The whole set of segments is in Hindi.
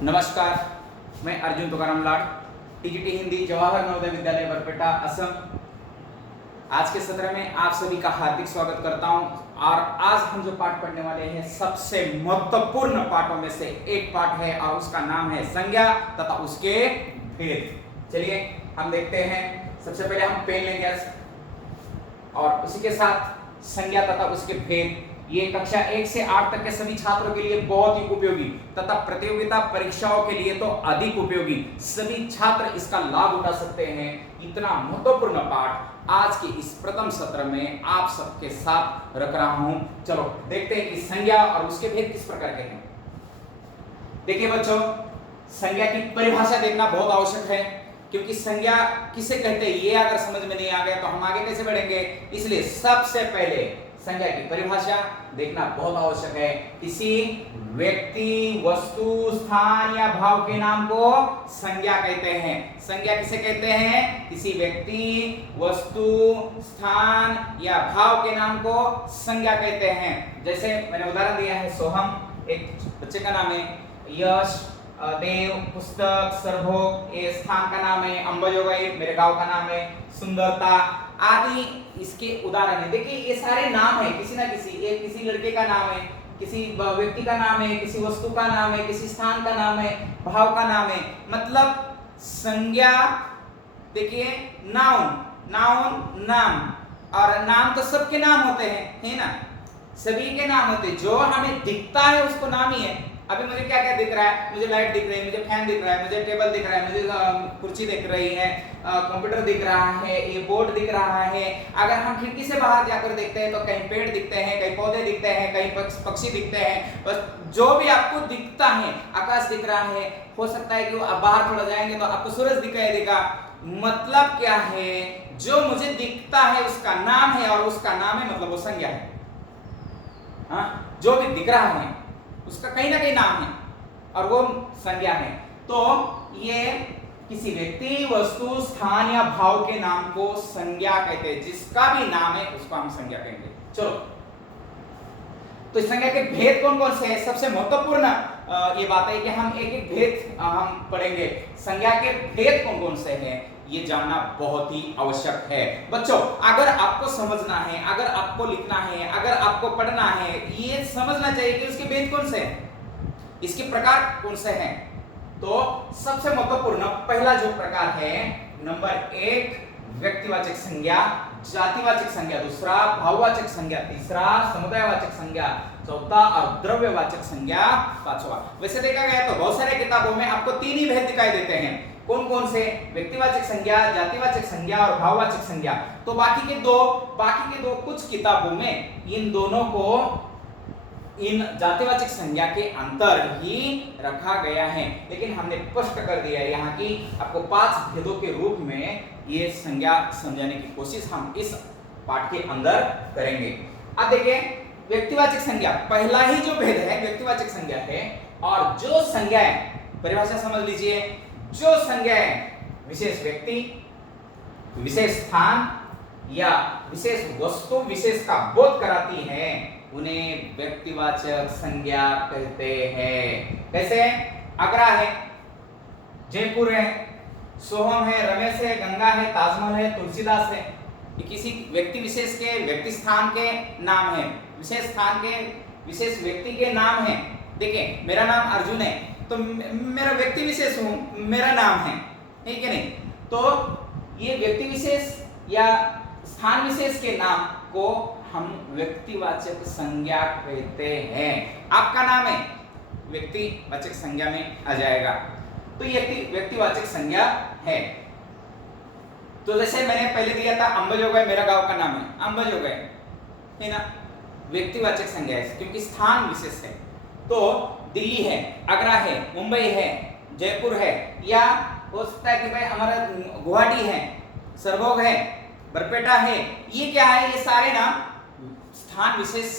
नमस्कार, मैं अर्जुन तुकाराम लाड, टीजीटी हिंदी जवाहर नवोदय विद्यालय बरपेटा असम। आज के सत्र में आप सभी का हार्दिक स्वागत करता हूं। और आज हम जो पाठ पढ़ने वाले हैं सबसे महत्वपूर्ण पाठों में से एक पाठ है और उसका नाम है संज्ञा तथा उसके भेद। चलिए हम देखते हैं। सबसे पहले हम पेन लेंगे और उसी के साथ संज्ञा तथा उसके भेद। ये कक्षा 1 से 8 तक के सभी छात्रों के लिए बहुत ही उपयोगी तथा प्रतियोगिता परीक्षाओं के लिए तो अधिक उपयोगी। सभी छात्र इसका लाभ उठा सकते हैं। इतना महत्वपूर्ण पाठ आज के इस प्रथम सत्र में आप सबके साथ रख रहा हूं। चलो देखते हैं कि संज्ञा और उसके भेद किस प्रकार के हैं। देखिए बच्चों, संज्ञा की परिभाषा देखना बहुत आवश्यक है, क्योंकि संज्ञा किसे कहते हैं ये अगर समझ में नहीं आ गया तो हम आगे कैसे बढ़ेंगे। इसलिए सबसे पहले संज्ञा की परिभाषा देखना बहुत आवश्यक है। किसी व्यक्ति, वस्तु, स्थान या भाव के नाम को संज्ञा कहते हैं। संज्ञा किसे कहते हैं? किसी व्यक्ति, वस्तु, स्थान या भाव के नाम को संज्ञा कहते हैं। जैसे मैंने उदाहरण दिया है, सोहम एक बच्चे का नाम है, यश, देव, पुस्तक, सरभोग ये स्थान का नाम है, अंबाजोगाई मेरे गांव का नाम है, सुंदरता आदि इसके उदाहरण है। देखिए ये सारे नाम है, किसी ना किसी, एक किसी लड़के का नाम है, किसी व्यक्ति का नाम है, किसी वस्तु का नाम है, किसी स्थान का नाम है, भाव का नाम है। मतलब संज्ञा, देखिए नाउन, नाउन नाम, और नाम तो सबके नाम होते हैं, है ना, सभी के नाम होते हैं। जो हमें दिखता है उसको नाम ही है। अभी मुझे क्या क्या दिख रहा है? मुझे लाइट दिख रही है, मुझे फैन दिख रहा है, मुझे टेबल दिख रहा है, मुझे कुर्सी दिख रही है, कंप्यूटर दिख रहा है, ये बोर्ड दिख रहा है। अगर हम खिड़की से बाहर जाकर देखते हैं तो कहीं पेड़ दिखते हैं, कहीं पौधे दिखते हैं, कहीं पक्षी दिखते हैं। बस जो भी आपको दिखता है, आकाश दिख रहा है, हो सकता है कि आप बाहर थोड़ा जाएंगे तो आपको सूरज दिखाई देगा। मतलब क्या है? जो मुझे दिखता है उसका नाम है, और उसका नाम है मतलब वो संज्ञा है। हाँ, जो भी दिख रहा है उसका कहीं ना कहीं नाम है और वो संज्ञा है। तो ये किसी व्यक्ति, वस्तु, स्थान या भाव के नाम को संज्ञा कहते हैं। जिसका भी नाम है उसको हम संज्ञा कहेंगे। चलो, तो इस संज्ञा के भेद कौन कौन से हैं? सबसे महत्वपूर्ण ये बात है कि हम एक एक भेद हम पढ़ेंगे। संज्ञा के भेद कौन कौन से हैं ये जानना बहुत ही आवश्यक है। बच्चों, अगर आपको समझना है, अगर आपको लिखना है, अगर आपको पढ़ना है, ये समझना चाहिए कि उसके भेद कौन से हैं, इसके प्रकार कौन से हैं। तो सबसे महत्वपूर्ण पहला जो प्रकार है, नंबर 1 व्यक्तिवाचक संज्ञा, जातिवाचक संज्ञा दूसरा, भाववाचक संज्ञा तीसरा, समुदायवाचक संज्ञा चौथा और द्रव्यवाचक संज्ञा पांचवा। वैसे देखा गया तो बहुत सारे किताबों में आपको 3 ही भेद दिखाई देते हैं। कौन कौन से? व्यक्तिवाचक संज्ञा, जातिवाचक संज्ञा और भाववाचक संज्ञा। तो बाकी के दो कुछ किताबों में इन दोनों को इन जातिवाचक संज्ञा के अंतर ही रखा गया है, लेकिन हमने स्पष्ट कर दिया है यहाँ की आपको 5 भेदों के रूप में ये संज्ञा समझाने की कोशिश हम इस पाठ के अंदर करेंगे। अब देखिए, व्यक्तिवाचक संज्ञा पहला ही जो भेद है व्यक्तिवाचक संज्ञा है। और जो संज्ञाएं, परिभाषा समझ लीजिए, जो संज्ञाएं विशेष व्यक्ति, विशेष स्थान या विशेष वस्तु विशेष का बोध कराती हैं उन्हें व्यक्तिवाचक संज्ञा कहते हैं। कैसे? आगरा है, जयपुर है, सोहम है, रमेश है, गंगा है, ताजमहल है, तुलसीदास है। ये किसी व्यक्ति विशेष के, व्यक्ति स्थान के नाम है, विशेष स्थान के, विशेष व्यक्ति के नाम है। देखिए, मेरा नाम अर्जुन है तो मेरा व्यक्ति विशेष हूं, मेरा नाम है, ठीक है नहीं? तो ये व्यक्ति विशेष या स्थान विशेष के नाम को हम व्यक्तिवाचक संज्ञा कहते हैं। आपका नाम है, व्यक्तिवाचक संज्ञा में आ जाएगा। तो ये व्यक्तिवाचक संज्ञा है। तो जैसे मैंने पहले दिया था, अंबाजोगाई मेरा गांव का नाम है, अंबाजोगाई है ना, व्यक्तिवाचक संज्ञा है क्योंकि स्थान विशेष है। तो दिल्ली है, आगरा है, मुंबई है, जयपुर है, या हो सकता है कि भाई हमारा गुवाहाटी है, सरभोग है, बरपेटा है। ये क्या है? ये सारे नाम स्थान विशेष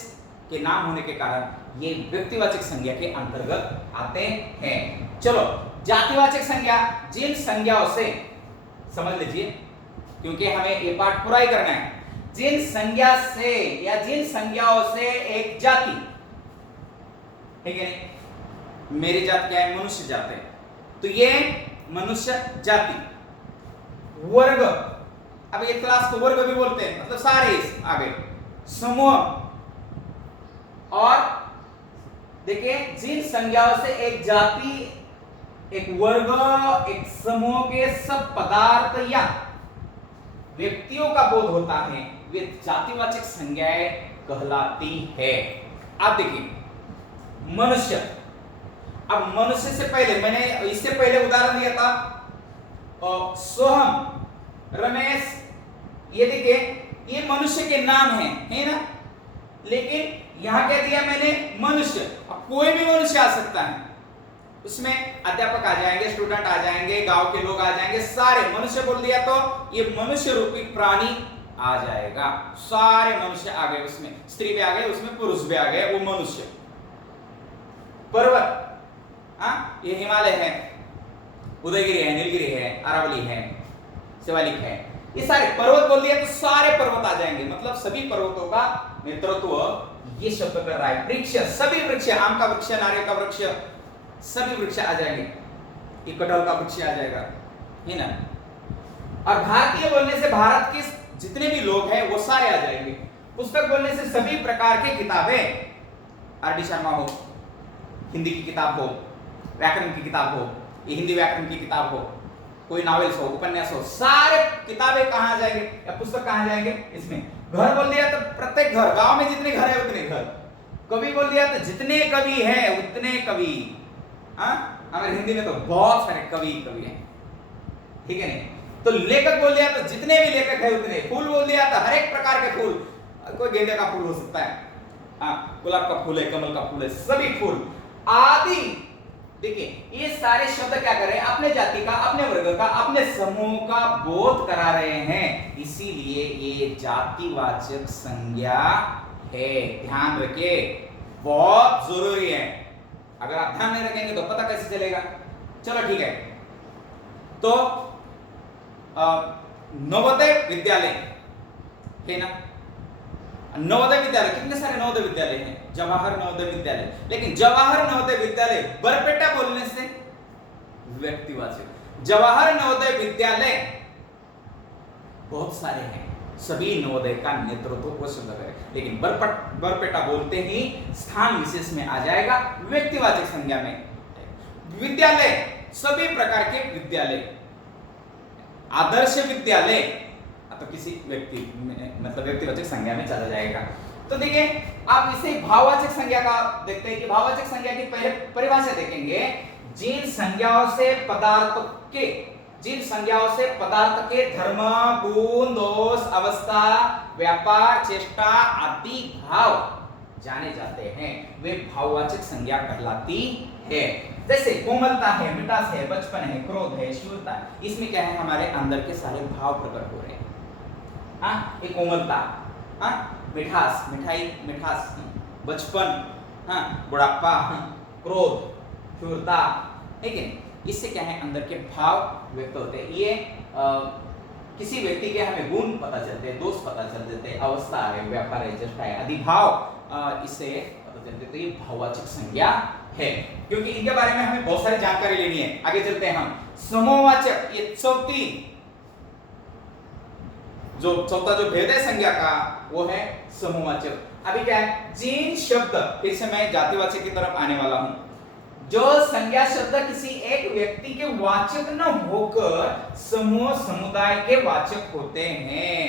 के नाम होने के कारण ये व्यक्तिवाचक संज्ञा के अंतर्गत आते हैं। चलो, जातिवाचक संज्ञा, जिन संज्ञाओं से, समझ लीजिए क्योंकि हमें ये पाठ पूरा ही करना है, जिन संज्ञा से या जिन संज्ञाओं से एक जाति, ठीक है, मेरी जात क्या है? मनुष्य जात है। तो ये मनुष्य जाति। वर्ग, अब ये क्लास को वर्ग भी बोलते हैं, मतलब सारे आ गए। समूह, और देखिए जिन संज्ञाओं से एक जाति, एक वर्ग, एक समूह के सब पदार्थ या व्यक्तियों का बोध होता है, वे जातिवाचक संज्ञाएं कहलाती है। आप देखिए मनुष्य, अब मनुष्य से पहले मैंने इससे पहले उदाहरण दिया था सोहम, रमेश, ये देखिए ये मनुष्य के नाम है ना, लेकिन यहां क्या दिया मैंने? मनुष्य। अब कोई भी मनुष्य आ सकता है, उसमें अध्यापक आ जाएंगे, स्टूडेंट आ जाएंगे, गांव के लोग आ जाएंगे, सारे मनुष्य बोल दिया तो ये मनुष्य रूपी प्राणी आ जाएगा। सारे मनुष्य आ गए, उसमें स्त्री भी आ गए, उसमें पुरुष भी आ गए, वो मनुष्य। पर्वत, ये हिमालय है, उदयगिरी है, नीलगिरी है, अरावली है, शिवालिक है, ये सारे पर्वत बोल दिया तो सारे पर्वत आ जाएंगे, मतलब सभी पर्वतों का नेतृत्व ये शब्द कर रहा है। वृक्ष, सभी वृक्ष, आम का वृक्ष, नारियल का वृक्ष, सभी वृक्ष आ जाएंगे, ये कटहल का वृक्ष आ जाएगा, है ना। और भारतीय बोलने से भारत के जितने भी लोग हैं वो सारे आ जाएंगे। पुस्तक बोलने से सभी प्रकार की किताबें, आर.डी. शर्मा हो, हिंदी की किताब हो, व्याकरण की किताब हो, ये हिंदी व्याकरण की किताब हो, कोई नॉवेल्स हो, उपन्यास हो, सारे किताबें कहां आ जाएंगे या पुस्तक कहां जाएंगे? इसमें। घर बोल दिया तो प्रत्येक घर, गांव में जितने घर है उतने घर। कवि बोल दिया तो जितने कवि है उतने कवि। हमारे हिंदी में तो बहुत सारे कवि हैं, ठीक है नहीं? तो लेखक बोल दिया तो जितने भी लेखक है उतने। फूल बोल दिया तो हर एक प्रकार के फूल, कोई गेंदे का फूल हो सकता है, गुलाब का फूल है, कमल का फूल है, सभी फूल आदि। देखिए ये सारे शब्द क्या कर रहे हैं? अपने जाति का, अपने वर्ग का, अपने समूह का बोध करा रहे हैं, इसीलिए ये जातिवाचक संज्ञा है। ध्यान रखिए, बहुत जरूरी है। अगर आप ध्यान नहीं रखेंगे तो पता कैसे चलेगा? चलो ठीक है, तो नवोदय विद्यालय है ना, नवोदय विद्यालय, कितने सारे नवोदय विद्यालय हैं? जवाहर नवोदय विद्यालय, लेकिन जवाहर नवोदय विद्यालय बरपेटा बोलने से व्यक्तिवाचक। जवाहर नवोदय विद्यालय बहुत सारे हैं, सभी नवोदय का नेतृत्व वो शब्द करें, लेकिन बरपेटा बोलते ही स्थान विशेष में आ जाएगा, व्यक्तिवाचक संज्ञा में। विद्यालय, सभी प्रकार के विद्यालय। आदर्श विद्यालय तो किसी व्यक्ति मतलब व्यक्तिवाचक संज्ञा में चला जाएगा। तो देखिए आप इसे भाववाचक संज्ञा का देखते हैं कि भाववाचक संज्ञा की पहले परिभाषा देखेंगे। जिन संज्ञाओं से पदार्थ के धर्म, गुण, दोष, अवस्था, व्यापार, चेष्टा आदि भाव जाने जाते हैं, वे भाववाचक संज्ञा कहलाती है। जैसे कोमलता है, मिठास है, बचपन है, क्रोध है, शूरता है, इसमें क्या है? हमारे अंदर के सारे भाव प्रकट हो रहे हैं। ये कोमलता, मिठास, मिठास, बचपन, बुढ़ापा, क्रोध, शूरता, ठीक है? इससे क्या है? अंदर के भाव व्यक्त होते हैं। ये किसी व्यक्ति के हमें गुण पता चलते हैं, दोष पता चल देते हैं, अवस्था है, व्यापार है, चेष्टा है, आदि भाव इससे पता चलते हैं। तो ये भाववाचक संज्ञा है, क्योंकि इनके बारे में हमें बहुत सारी जानकारी लेनी है। आगे चलते हैं हम। समूहवाचक, ये चौथा जो भेद है संज्ञा का वो है समूहवाचक। अभी क्या है? जिन शब्द, फिर से मैं जातिवाचक की तरफ आने वाला हूं, जो संज्ञा शब्द किसी एक व्यक्ति के वाचक न होकर समूह, समुदाय के वाचक होते हैं।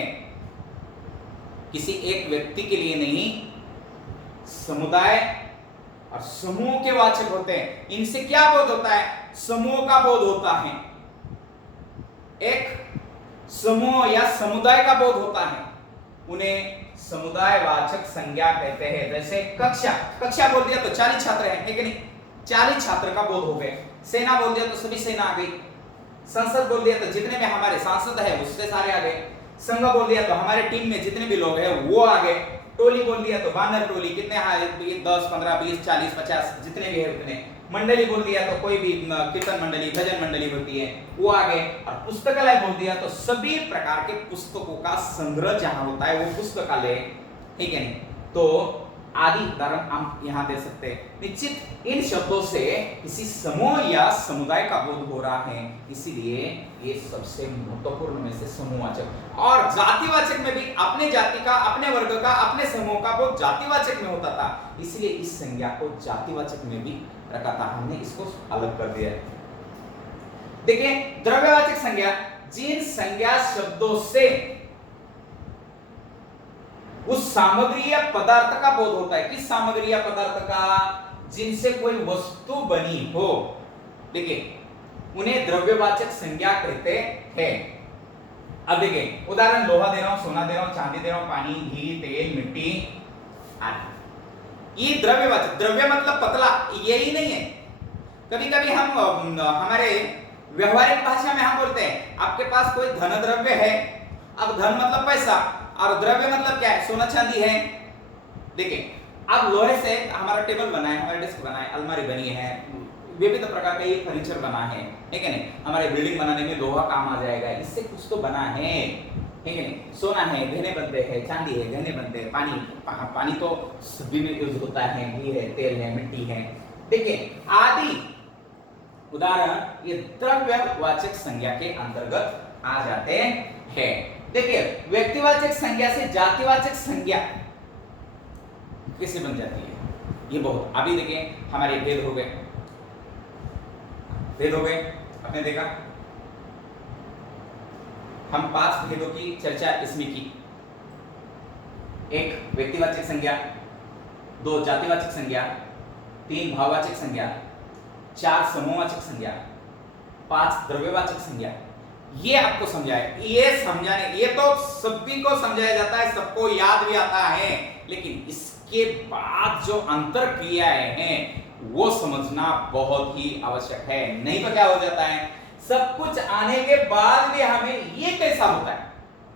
किसी एक व्यक्ति के लिए नहीं, समुदाय और समूह के वाचक होते हैं। इनसे क्या बोध होता है? समूह का बोध होता है, एक समूह या समुदाय का बोध होता है, उन्हें समुदायवाचक संज्ञा कहते हैं। जैसे कक्षा बोल दिया तो 40 छात्र हैं, कि नहीं? 40 छात्र का बोध हो गए। सेना बोल दिया तो सभी सेना आ गई। संसद बोल दिया तो जितने में हमारे सांसद है उससे सारे आ गए। संघ बोल दिया तो हमारे टीम में जितने भी लोग हैं वो आ गए। टोली बोल दिया तो बानर टोली, कितने 10, 15, 20, 40, 50 जितने भी है उतने। मंडली बोल दिया तो कोई भी कीर्तन मंडली, भजन मंडली होती है वो आ गए। और पुस्तकालय बोल दिया तो सभी प्रकार के पुस्तकों का संग्रह जहां होता है वो पुस्तकालय, ठीक है नहीं? तो आदि उदाहरण हम यहाँ दे सकते हैं। निश्चित इन शब्दों से किसी समूह या समुदाय का बोध हो रहा है, इसीलिए ये सबसे महत्वपूर्ण में से समूहवाचक। और जातिवाचक में भी अपने जाति का, अपने वर्ग का, अपने समूह का बोध जातिवाचक में होता था, इसलिए इस संज्ञा को जातिवाचक में भी रखा था। हमने इसको अलग कर दिया है। देखिए, द्रव्यवाचक संज्ञा जिन संज्ञा शब्दों से उस सामग्री या पदार्थ का बोध होता है। किस सामग्री या पदार्थ का? जिनसे कोई वस्तु बनी हो, देखिए, उन्हें द्रव्यवाचक संज्ञा कहते हैं। अब देखिए, उदाहरण लोहा दे रहा हूं, सोना दे रहा हूं, चांदी दे रहा हूं, पानी, घी, तेल, मिट्टी आदि। ये द्रव्यवाचक, द्रव्य मतलब पतला, यही नहीं है। कभी कभी हम हमारे व्यवहारिक भाषा में हम बोलते हैं आपके पास कोई धन द्रव्य है। अब धन मतलब पैसा और द्रव्य मतलब क्या है? सोना चांदी है। देखिए, अब लोहे से हमारा टेबल बना है, हमारा डेस्क बना है, अलमारी बनी है, विविध प्रकार का ये फर्नीचर बना है कि नहीं? हमारे बिल्डिंग बनाने में लोहा काम आ जाएगा, इससे कुछ तो बना है कि नहीं? सोना है, गहने बनते हैं, चांदी है, गहने बनते हैं, पानी तो सभी में यूज होता है, घी है, तेल है, मिट्टी है। देखिए, आदि उदाहरण ये द्रव्यवाचक संज्ञा के अंतर्गत आ जाते हैं। देखिए, व्यक्तिवाचक संज्ञा से जातिवाचक संज्ञा कैसे बन जाती है? ये बहुत, अभी देखिए, हमारे भेद हो गए, आपने देखा, हम 5 भेदों की चर्चा इसमें की। 1 व्यक्तिवाचक संज्ञा, 2 जातिवाचक संज्ञा, 3 भाववाचक संज्ञा, 4 समूहवाचक संज्ञा, 5 द्रव्यवाचक संज्ञा। ये आपको समझाए, ये तो सभी को समझाया जाता है, सबको याद भी आता है, लेकिन इसके बाद जो अंतर क्रियाएं हैं वो समझना बहुत ही आवश्यक है। नहीं तो क्या हो जाता है, सब कुछ आने के बाद भी हमें ये कैसा होता है।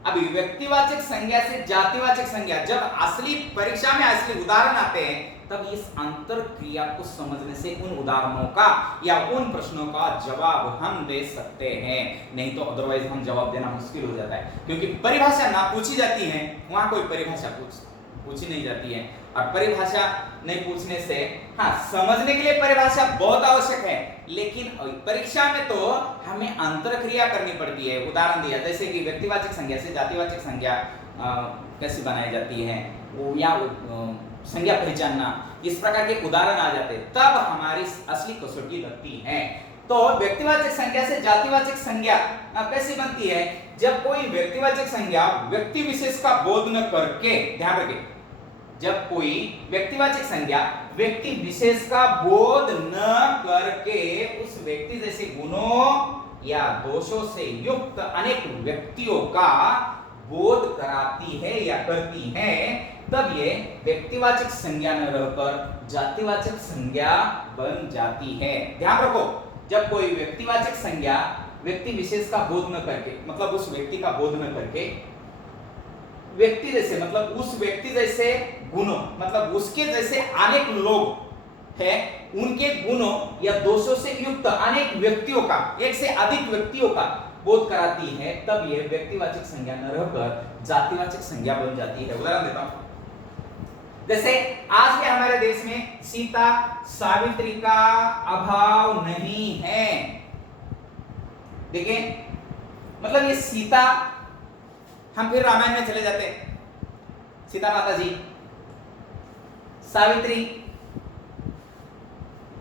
अभी व्यक्तिवाचक संज्ञा से जातिवाचक संज्ञा, जब असली परीक्षा में असली उदाहरण आते हैं, तब इस अंतर क्रिया को समझने से उन उदाहरणों का या उन प्रश्नों का जवाब हम दे सकते हैं। नहीं तो अदरवाइज हम जवाब देना मुश्किल हो जाता है, क्योंकि परिभाषा ना पूछी जाती है, वहां कोई परिभाषा पूछी नहीं जाती है। और परिभाषा नहीं पूछने से, हाँ, समझने के लिए परिभाषा बहुत आवश्यक है, लेकिन परीक्षा में तो हमें अंतर क्रिया करनी पड़ती है। उदाहरण दिया, जैसे कि व्यक्तिवाचक संज्ञा से जातिवाचक संज्ञा कैसे बनाई जाती है, वो या संज्ञा पहचानना, इस प्रकार के उदाहरण आ जाते, तब हमारी असली कसौटी लगती है। तो व्यक्तिवाचक संज्ञा से जातिवाचक संज्ञा कैसे बनती है? जब कोई व्यक्तिवाचक संज्ञा व्यक्ति विशेष का बोध न करके, ध्यान रखें, जब कोई व्यक्तिवाचक संज्ञा व्यक्ति विशेष का बोध न करके उस व्यक्ति जैसे गुणों या दोषों से युक्त अनेक व्यक्तियों का बोध कराती है या करती है, तब ये व्यक्तिवाचक संज्ञा न रहकर जातिवाचक संज्ञा बन जाती है। ध्यान रखो, जब कोई व्यक्तिवाचक संज्ञा व्यक्ति विशेष का बोध न करके, मतलब उस व्यक्ति का बोध न करके, व्यक्ति जैसे मतलब उस व्यक्ति जैसे गुणों, मतलब उसके जैसे अनेक लोग हैं, उनके गुणों या दोषों से युक्त अनेक व्यक्तियों का, एक से अधिक व्यक्तियों का बोध कराती है, तब यह व्यक्तिवाचक संज्ञा न रहकर जातिवाचक संज्ञा बन जाती है। उदाहरण देता हूं, जैसे आज भी हमारे देश में सीता सावित्री का अभाव नहीं है। देखिए, मतलब ये सीता, हम फिर रामायण में चले जाते हैं, सीता माता जी, सावित्री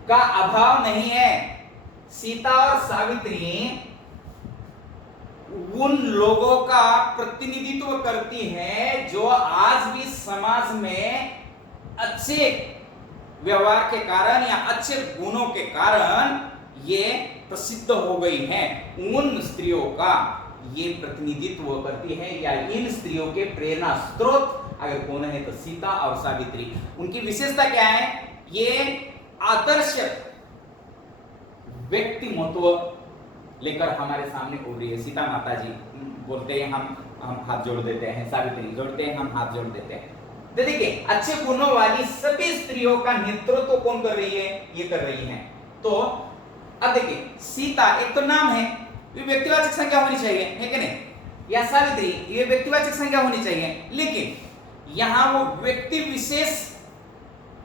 का अभाव नहीं है। सीता और सावित्री उन लोगों का प्रतिनिधित्व करती हैं जो आज भी समाज में अच्छे व्यवहार के कारण या अच्छे गुणों के कारण ये प्रसिद्ध हो गई हैं। उन स्त्रियों का ये प्रतिनिधित्व करती है, या इन स्त्रियों के प्रेरणा स्रोत अगर कौन है तो सीता और सावित्री। उनकी विशेषता क्या है? ये आदर्श व्यक्तिमत्व लेकर हमारे सामने उभरी है। सीता माता जी बोलते हैं हम हाथ जोड़ देते हैं, सावित्री जोड़ते हैं हम हाथ जोड़ देते हैं। तो देखिए, अच्छे गुणों वाली सभी स्त्रियों का नेतृत्व कौन कर रही है? ये कर रही हैं। तो अब देखिए, सीता एक तो नाम है, ये व्यक्तिवाचक संज्ञा होनी चाहिए, है कि नहीं? या सावित्री, ये व्यक्तिवाचक संज्ञा होनी चाहिए, लेकिन यहां वो व्यक्ति विशेष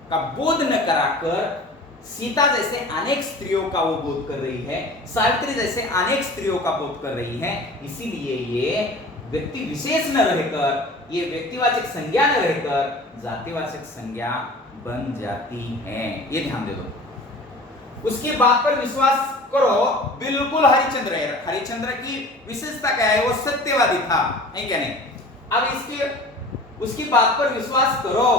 का बोध न कराकर सीता जैसे अनेक स्त्रियों का वो बोध कर रही है, सावित्री जैसे अनेक स्त्रियों का बोध कर रही है। इसीलिए ये व्यक्ति विशेष न रहकर, ये व्यक्तिवाचक संज्ञा न रहकर जातिवाचक संज्ञा बन जाती है। ये ध्यान दे दो। उसकी बात पर विश्वास करो, बिल्कुल हरिश्चंद्र है। हरिश्चंद्र की विशेषता क्या है? वो सत्यवादी था, है क्या नहीं? अब इसके उसकी बात पर विश्वास करो,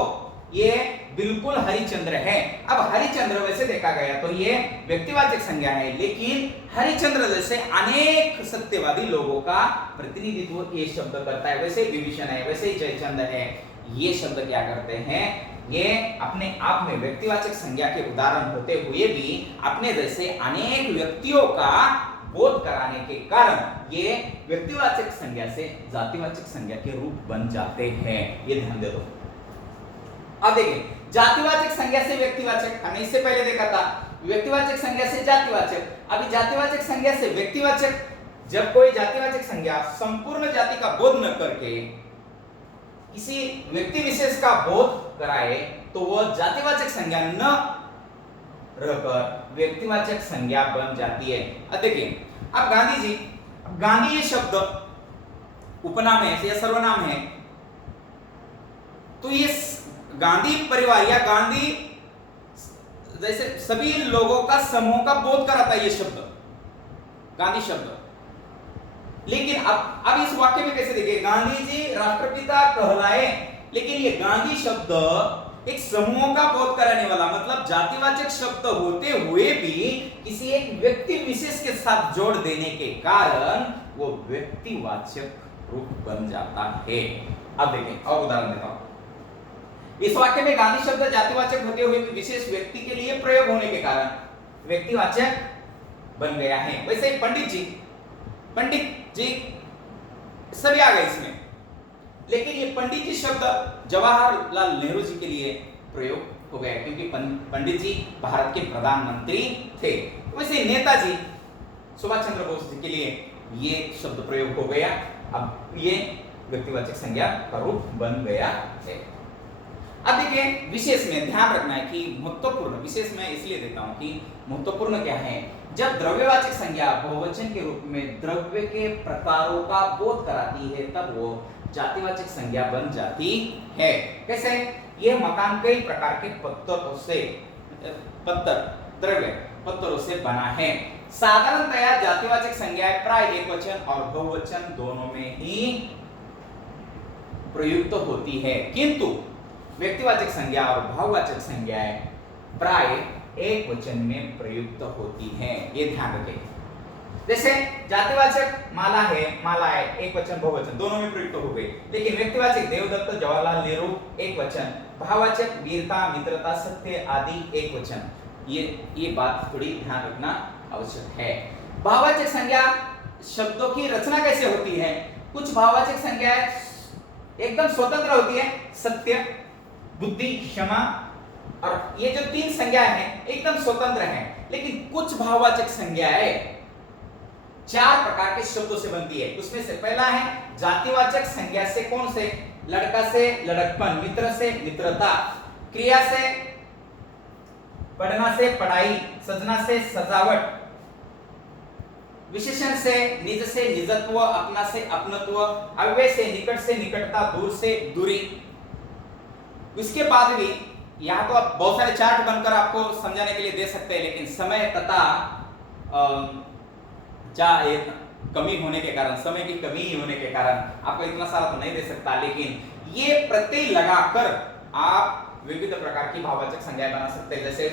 ये बिल्कुल हरिश्चंद्र है। अब हरिश्चंद्र वैसे देखा गया तो ये व्यक्तिवाचक संज्ञा है, लेकिन हरिश्चंद्र जैसे अनेक सत्यवादी लोगों का प्रतिनिधित्व ये शब्द करता है। वैसे विभीषण है, वैसे जयचंद है, ये शब्द क्या करते हैं? ये अपने आप में व्यक्तिवाचक संज्ञा के उदाहरण होते हुए भी अपने जैसे अनेक व्यक्तियों का बोध कराने के कारण ये व्यक्तिवाचक संज्ञा से जातिवाचक संज्ञा के रूप बन जाते हैं। ये ध्यान दे दो। अब देखिए, जातिवाचक संज्ञा से व्यक्तिवाचक, हमने इससे पहले देखा था व्यक्तिवाचक संज्ञा से जातिवाचक, अभी जातिवाचक संज्ञा से व्यक्तिवाचक। जब कोई जातिवाचक संज्ञा संपूर्ण जाति का बोध न करके किसी व्यक्ति विशेष का बोध कराए तो वह जातिवाचक संज्ञा न रहकर व्यक्तिवाचक संज्ञा बन जाती है। अब देखिए, अब गांधी जी, गांधी ये शब्द उपनाम है या सर्वनाम है, तो ये गांधी परिवार या गांधी जैसे सभी लोगों का समूह का बोध कराता है ये शब्द, गांधी शब्द। लेकिन अब इस वाक्य में कैसे देखिए, गांधी जी राष्ट्रपिता कहलाए, लेकिन ये गांधी शब्द एक समूह का बोध कराने वाला, मतलब जातिवाचक शब्द होते हुए भी किसी एक व्यक्ति विशेष के साथ जोड़ देने के कारण वो व्यक्तिवाचक रूप बन जाता है। अब देखें और उदाहरण देता हूं। इस वाक्य में गांधी शब्द जातिवाचक होते हुए भी विशेष व्यक्ति के लिए प्रयोग होने के कारण व्यक्तिवाचक बन गया है। वैसे पंडित जी सभी आ गए इसमें, लेकिन ये पंडित जी शब्द जवाहरलाल नेहरू जी के लिए प्रयोग हो गया क्योंकि पंडित जी भारत के प्रधानमंत्री थे। वैसे नेताजी सुभाष चंद्र बोस जी के लिए ये शब्द प्रयोग हो गया। अब ये व्यक्तिवाचक संज्ञा का रूप बन गया है। अब देखिए, विशेष में ध्यान रखना है कि महत्वपूर्ण, विशेष में इसलिए देता हूं कि महत्वपूर्ण क्या है, जब द्रव्यवाचक संज्ञा बहुवचन के रूप में द्रव्य के प्रकारों का बोध कराती है तब वो जातिवाचक संज्ञा बन जाती है। कैसे? ये मकान कई प्रकार के पत्थरों से, पत्थरों से बना है। साधारणतया जातिवाचक संज्ञा प्राय एकवचन और बहुवचन दोनों में ही प्रयुक्त होती है, किंतु व्यक्तिवाचक संज्ञा और भाववाचक संज्ञाएं प्राय एक वचन में प्रयुक्त होती हैं। ये ध्यान रखें। जैसे जातिवाचक माला है, मालाएं एक वचन बहुवचन दोनों में प्रयुक्त हो गई, लेकिन व्यक्तिवाचक देवदत्त, जवाहरलाल नेहरू एक वचन, भाववाचक वीरता, मित्रता, सत्य आदि एक वचन। ये बात थोड़ी ध्यान रखना आवश्यक है। भाववाचक संज्ञा शब्दों की रचना कैसे होती है? कुछ भाववाचक संज्ञाएं एकदम स्वतंत्र होती है, सत्य, बुद्धि, क्षमा, और ये जो तीन संज्ञाएं हैं एकदम स्वतंत्र हैं। लेकिन कुछ भाववाचक संज्ञाएं चार प्रकार के शब्दों से बनती है। उसमें से पहला है जातिवाचक संज्ञा से, कौन से? लड़का से लड़कपन, मित्र से मित्रता, क्रिया से पढ़ना से पढ़ाई, सजना से सजावट, विशेषण से निज से निजत्व, अपना से अपनत्व, अव्यय से निकट से निकटता, दूर से दूरी। उसके बाद भी यहाँ तो आप बहुत सारे चार्ट बनकर आपको समझाने के लिए दे सकते हैं, लेकिन समय तथा कमी होने के कारण, समय की कमी होने के कारण आपको इतना सारा तो नहीं दे सकता, लेकिन ये प्रत्यय लगाकर आप विविध प्रकार की भाववाचक संज्ञाएं बना सकते हैं। जैसे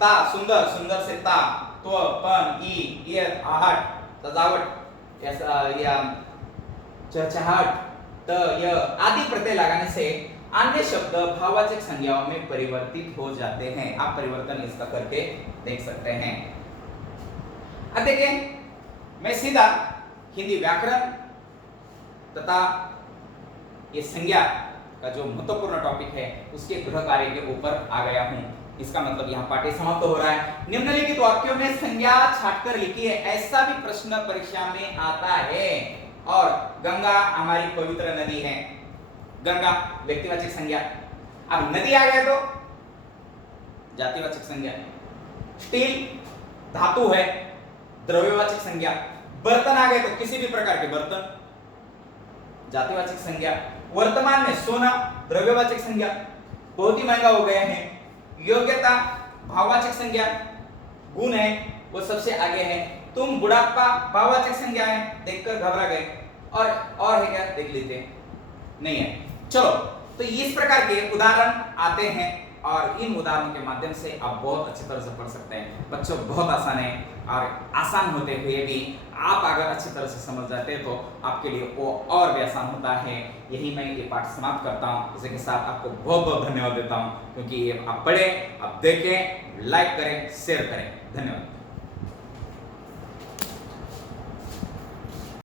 ता, सुंदर, सुंदर से ता, तो, पन, ई, आहट, सजावट, या चहचहाट, त, य आदि प्रत्यय लगाने से अन्य शब्द भाववाचक संज्ञाओं में परिवर्तित हो जाते हैं। आप परिवर्तन इसका करके देख सकते हैं। अब देखिए, मैं सीधा हिंदी व्याकरण तथा ये संज्ञा का जो महत्वपूर्ण टॉपिक है उसके गृह कार्य के ऊपर आ गया हूं। इसका मतलब यहाँ पाठ्य समाप्त हो रहा है। निम्नलिखित वाक्यों में संज्ञा छाटकर लिखी है, ऐसा भी प्रश्न परीक्षा में आता है। और गंगा हमारी पवित्र नदी है, गंगा व्यक्तिवाचक संज्ञा। अब नदी आ गया तो जातिवाचक संज्ञा। स्टील धातु है, द्रव्यवाचक संज्ञा। बर्तन आ गए तो किसी भी प्रकार के बर्तन, जातिवाचक संज्ञा। वर्तमान में सोना, द्रव्यवाचक संज्ञा। बहुत ही महंगा हो गया है, योग्यता भाववाचक संज्ञा। गुण है वो सबसे आगे है। तुम बुढ़ापा भाववाचक संज्ञा है, देखकर घबरा गए। और है क्या, देख लेते नहीं है। चलो, तो इस प्रकार के उदाहरण आते हैं और इन उदाहरणों के माध्यम से आप बहुत अच्छी तरह से पढ़ सकते हैं। बच्चों बहुत आसान है और आसान होते हुए भी आप अगर अच्छी तरह से समझ जाते हैं तो आपके लिए वो और भी आसान होता है। यही मैं ये पाठ समाप्त करता हूँ। इसी के साथ आपको बहुत बहुत धन्यवाद देता हूँ, क्योंकि ये आप पढ़ें, आप देखें, लाइक करें, शेयर करें। धन्यवाद।